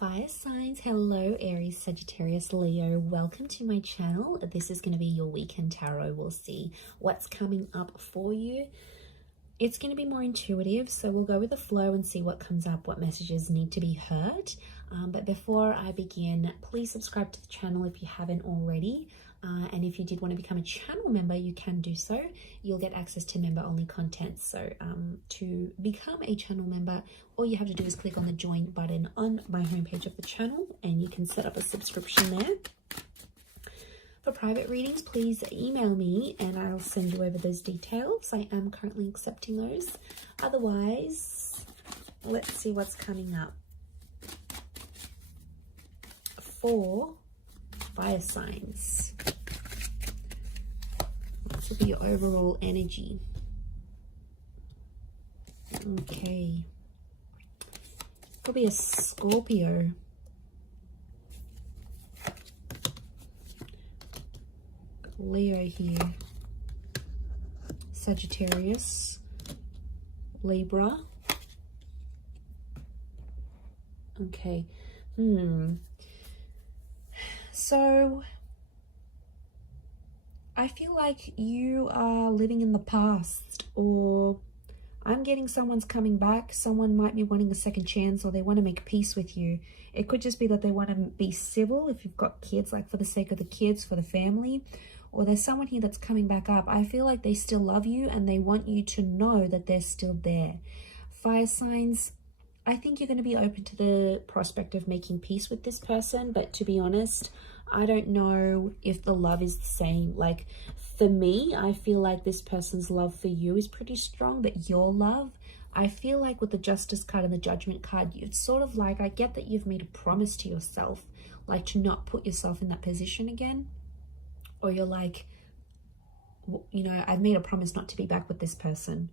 Fire signs, hello Aries, Sagittarius, Leo. Welcome to my channel. This is going to be your weekend tarot. We'll see what's coming up for you. It's going to be more intuitive, so we'll go with the flow and see what comes up, what messages need to be heard. But before I begin, please subscribe to the channel if you haven't already. And if you did want to become a channel member, you can do so. You'll get access to member-only content. So to become a channel member, all you have to do is click on the join button on my homepage of the channel, and you can set up a subscription there. For private readings, please email me and I'll send you over those details. I am currently accepting those. Otherwise, let's see what's coming up for fire signs. This will be your overall energy. Okay. Could be a Scorpio. Leo here. Sagittarius. Libra. Okay. So I feel like you are living in the past, or I'm getting someone's coming back. Someone might be wanting a second chance, or they want to make peace with you. It could just be that they want to be civil if you've got kids, like for the sake of the kids, for the family. Or there's someone here that's coming back up. I feel like they still love you and they want you to know that they're still there. Fire signs, I think you're going to be open to the prospect of making peace with this person. But to be honest, I don't know if the love is the same. Like for me, I feel like this person's love for you is pretty strong, but your love, I feel like with the Justice card and the Judgment card, it's sort of like, I get that you've made a promise to yourself, like to not put yourself in that position again. Or you're like, you know, I've made a promise not to be back with this person.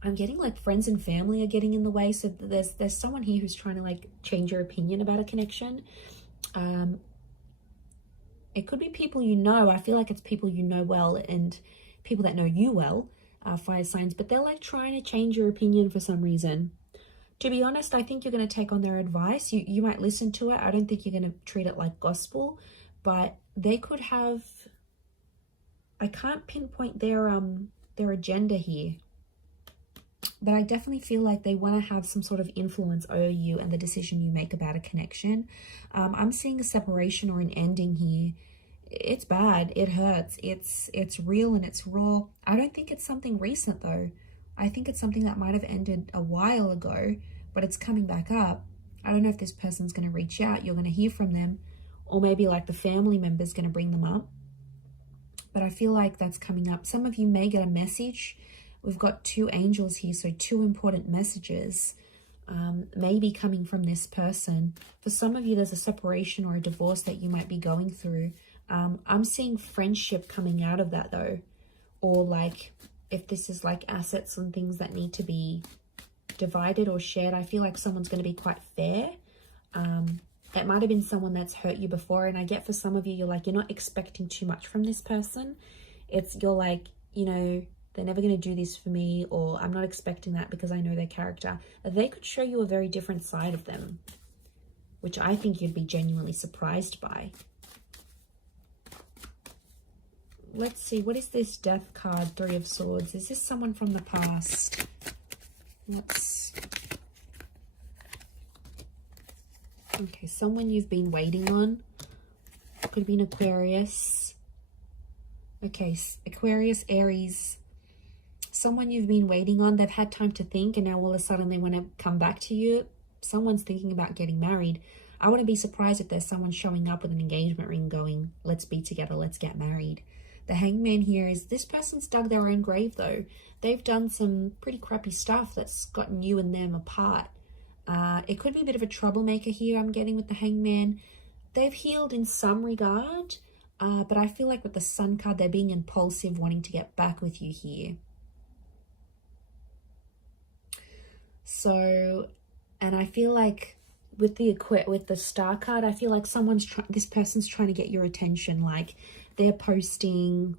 I'm getting like friends and family are getting in the way. So there's someone here who's trying to like change your opinion about a connection. It could be people you know. I feel like it's people you know well and people that know you well, fire signs. But they're like trying to change your opinion for some reason. To be honest, I think you're going to take on their advice. You might listen to it. I don't think you're going to treat it like gospel. But they could have... I can't pinpoint their agenda here. But I definitely feel like they want to have some sort of influence over you and the decision you make about a connection. I'm seeing a separation or an ending here. It's bad. It hurts. It's real and it's raw. I don't think it's something recent though. I think it's something that might have ended a while ago, but it's coming back up. I don't know if this person's going to reach out. You're going to hear from them, or maybe like the family member's going to bring them up. But I feel like that's coming up. Some of you may get a message. We've got two angels here, so two important messages maybe coming from this person. For some of you, there's a separation or a divorce that you might be going through. I'm seeing friendship coming out of that though, or like if this is like assets and things that need to be divided or shared, I feel like someone's going to be quite fair. It might have been someone that's hurt you before, and I get for some of you, you're like, you're not expecting too much from this person. You're like, you know, they're never going to do this for me, or I'm not expecting that because I know their character. They could show you a very different side of them, which I think you'd be genuinely surprised by. Let's see, what is this Death card, Three of Swords? Is this someone from the past? Okay, someone you've been waiting on. Could be an Aquarius. Okay, Aquarius, Aries. Someone you've been waiting on. They've had time to think, and now all of a sudden they want to come back to you. Someone's thinking about getting married. I wouldn't be surprised if there's someone showing up with an engagement ring going, let's be together, let's get married. The Hangman here is this person's dug their own grave though. They've done some pretty crappy stuff that's gotten you and them apart. It could be a bit of a troublemaker here I'm getting with the Hangman. They've healed in some regard, but I feel like with the Sun card, they're being impulsive, wanting to get back with you here. So, and I feel like with the Star card, I feel like this person's trying to get your attention. Like they're posting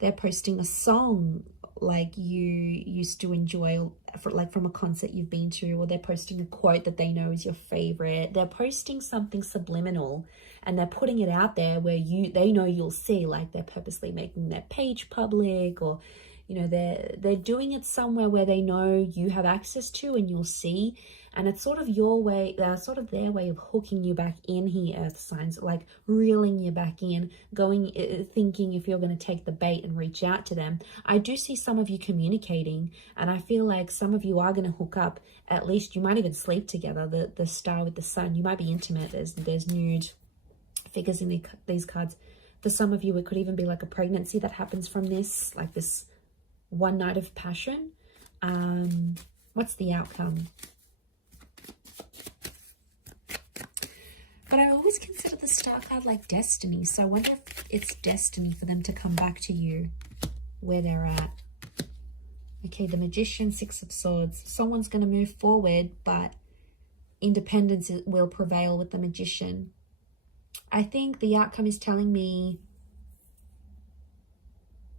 a song like you used to enjoy from a concert you've been to, or they're posting a quote that they know is your favorite. They're posting something subliminal and they're putting it out there where they know you'll see, like they're purposely making their page public, or you know, they're doing it somewhere where they know you have access to and you'll see. And it's sort of your way, sort of their way of hooking you back in here, earth signs, like reeling you back in, thinking if you're going to take the bait and reach out to them. I do see some of you communicating, and I feel like some of you are going to hook up. At least you might even sleep together. The star with the sun, you might be intimate. There's nude figures in these cards. For some of you, it could even be like a pregnancy that happens from this, like this one night of passion. What's the outcome? But I always consider the star card like destiny. So I wonder if it's destiny for them to come back to you where they're at. Okay, the Magician, Six of Swords. Someone's going to move forward, but independence will prevail with the Magician. I think the outcome is telling me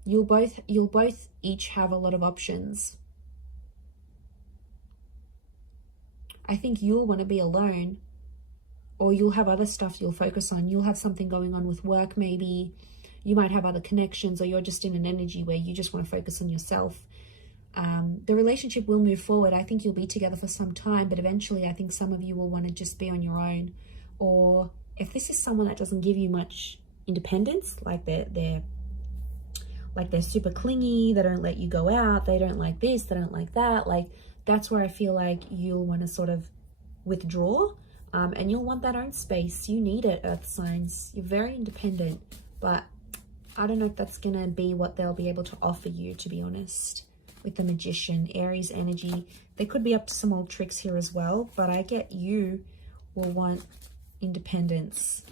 you'll both each have a lot of options. I think you'll want to be alone, or you'll have other stuff you'll focus on. You'll have something going on with work, maybe. You might have other connections, or you're just in an energy where you just want to focus on yourself. The relationship will move forward. I think you'll be together for some time, but eventually I think some of you will want to just be on your own. Or if this is someone that doesn't give you much independence, like they're super clingy, they don't let you go out, they don't like this, they don't like that, like that's where I feel like you'll want to sort of withdraw, and you'll want that own space. You need it, earth signs. You're very independent, but I don't know if that's gonna be what they'll be able to offer you, to be honest. With the Magician, Aries energy, they could be up to some old tricks here as well, but I get you will want independence.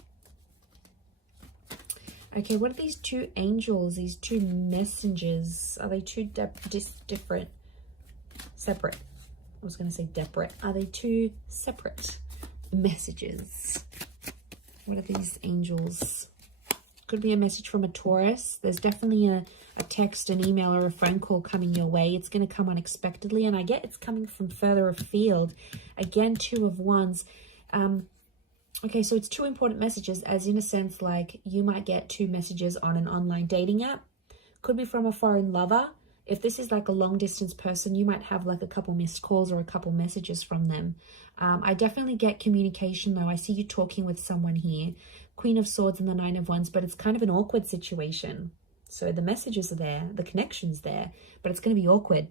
Okay, what are these two angels, these two messengers? Are they two different? Separate. I was going to say separate. Are they two separate messages? What are these angels? Could be a message from a Taurus. There's definitely a text, an email, or a phone call coming your way. It's going to come unexpectedly, and I get it's coming from further afield. Again, Two of Wands. Okay, so it's two important messages, as in a sense, like you might get two messages on an online dating app. Could be from a foreign lover. If this is like a long distance person, you might have like a couple missed calls or a couple messages from them. I definitely get communication though. I see you talking with someone here. Queen of Swords and the Nine of Wands, but it's kind of an awkward situation. So the messages are there, the connection's there, but it's going to be awkward.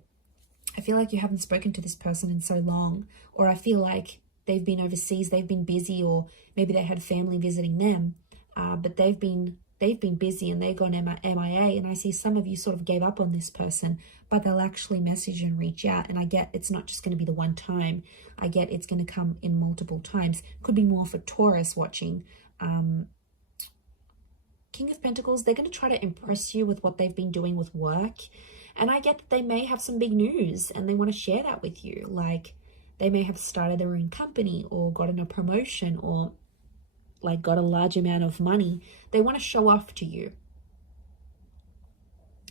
I feel like you haven't spoken to this person in so long, or I feel like they've been overseas, they've been busy, or maybe they had family visiting them, but they've been busy and they've gone MIA, and I see some of you sort of gave up on this person, but they'll actually message and reach out, and I get it's not just going to be the one time. I get it's going to come in multiple times. Could be more for Taurus watching. King of Pentacles, they're going to try to impress you with what they've been doing with work, and I get that they may have some big news and they want to share that with you. Like they may have started their own company or gotten a promotion or like got a large amount of money. They want to show off to you,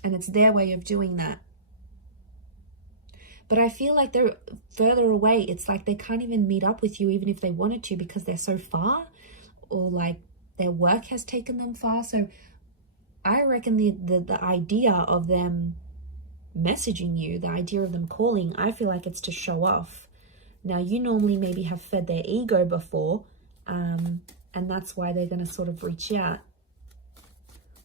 and it's their way of doing that. But I feel like they're further away. It's like they can't even meet up with you even if they wanted to, because they're so far, or like their work has taken them far. So I reckon the idea of them messaging you, the idea of them calling, I feel like it's to show off. Now, you normally maybe have fed their ego before, and that's why they're going to sort of reach out.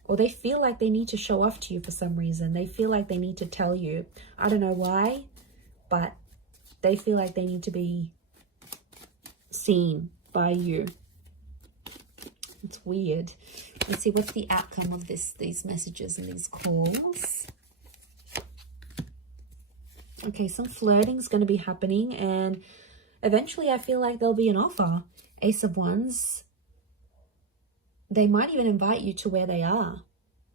Or they feel like they need to show off to you for some reason. They feel like they need to tell you. I don't know why, but they feel like they need to be seen by you. It's weird. Let's see, what's the outcome of these messages and these calls? Okay, some flirting is going to be happening, and eventually I feel like there'll be an offer. Ace of Wands. They might even invite you to where they are.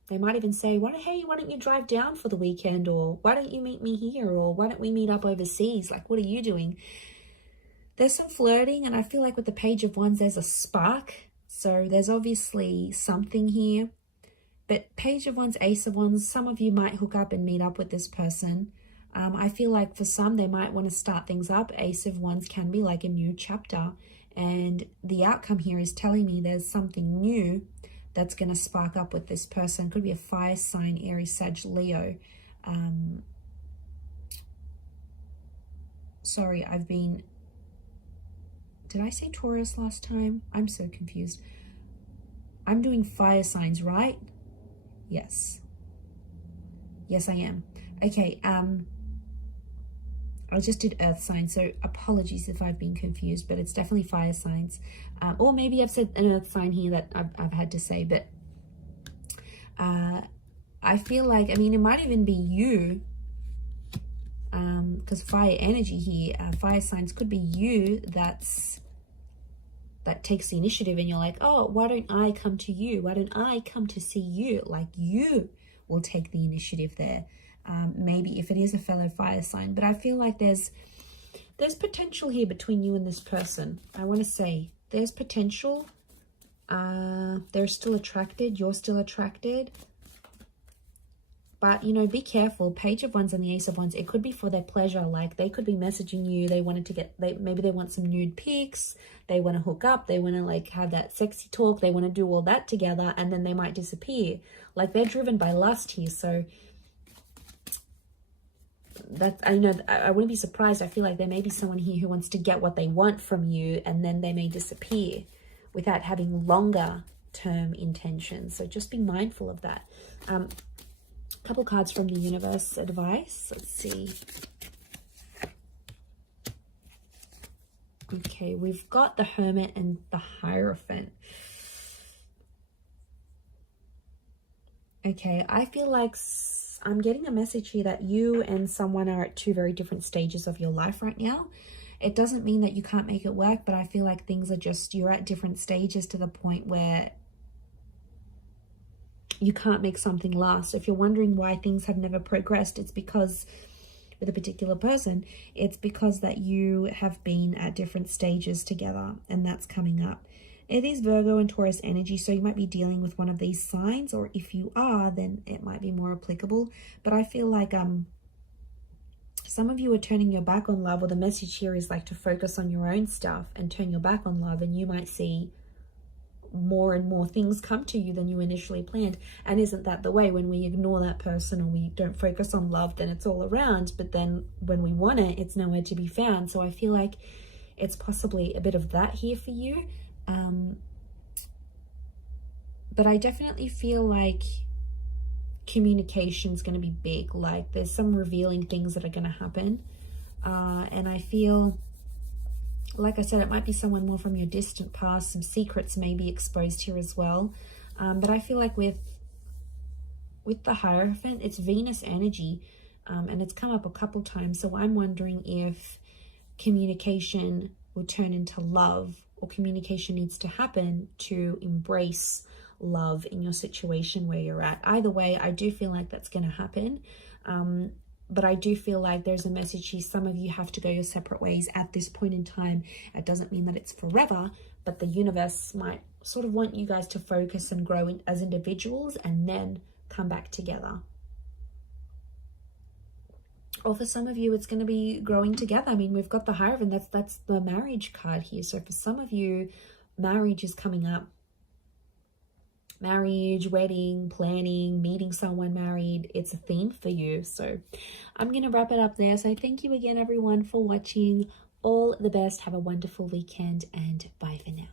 They might even say, hey, why don't you drive down for the weekend? Or why don't you meet me here? Or why don't we meet up overseas? Like, what are you doing? There's some flirting, and I feel like with the Page of Wands, there's a spark. So there's obviously something here. But Page of Wands, Ace of Wands, some of you might hook up and meet up with this person. I feel like for some, they might want to start things up. Ace of Wands can be like a new chapter. And the outcome here is telling me there's something new that's going to spark up with this person. Could be a fire sign, Aries, Sag, Leo. Sorry, did I say Taurus last time? I'm so confused. I'm doing fire signs, right? Yes. Yes, I am. Okay, I just did earth signs, so apologies if I've been confused, but it's definitely fire signs. Or maybe I've said an earth sign here that I've had to say, but I feel like, I mean, it might even be you, because fire energy here, fire signs could be you that takes the initiative, and you're like, oh, why don't I come to you? Why don't I come to see you? Like, you will take the initiative there. Maybe if it is a fellow fire sign, but I feel like there's potential here between you and this person. I want to say there's potential. They're still attracted. You're still attracted. But, you know, be careful. Page of Wands and the Ace of Wands, it could be for their pleasure. Like, they could be messaging you. They wanted to maybe they want some nude pics. They want to hook up. They want to, like, have that sexy talk. They want to do all that together, and then they might disappear. Like, they're driven by lust here. So that, I know, I wouldn't be surprised. I feel like there may be someone here who wants to get what they want from you, and then they may disappear without having longer term intentions. So just be mindful of that. Couple cards from the universe advice. Let's see. Okay, we've got the Hermit and the Hierophant. Okay, I feel like I'm getting a message here that you and someone are at two very different stages of your life right now. It doesn't mean that you can't make it work, but I feel like things are just, you're at different stages to the point where you can't make something last. So if you're wondering why things have never progressed, it's because with a particular person, it's because that you have been at different stages together, and that's coming up. It is Virgo and Taurus energy, so you might be dealing with one of these signs, or if you are, then it might be more applicable. But I feel like some of you are turning your back on love, or the message here is like to focus on your own stuff and turn your back on love, and you might see more and more things come to you than you initially planned. And isn't that the way? When we ignore that person or we don't focus on love, then it's all around, but then when we want it, it's nowhere to be found. So I feel like it's possibly a bit of that here for you. But I definitely feel like communication is going to be big. Like, there's some revealing things that are going to happen, and I feel like I said, it might be someone more from your distant past. Some secrets may be exposed here as well. But I feel like with the Hierophant, it's Venus energy, and it's come up a couple times. So I'm wondering if communication will turn into love, or communication needs to happen to embrace love in your situation where you're at. Either way, I do feel like that's going to happen. But I do feel like there's a message here. Some of you have to go your separate ways at this point in time. It doesn't mean that it's forever, but the universe might sort of want you guys to focus and grow as individuals and then come back together. Or for some of you, it's going to be growing together. I mean, we've got the Hierophant. That's the marriage card here. So for some of you, marriage is coming up. Marriage, wedding, planning, meeting someone married, it's a theme for you. So I'm going to wrap it up there. So thank you again, everyone, for watching. All the best. Have a wonderful weekend, and bye for now.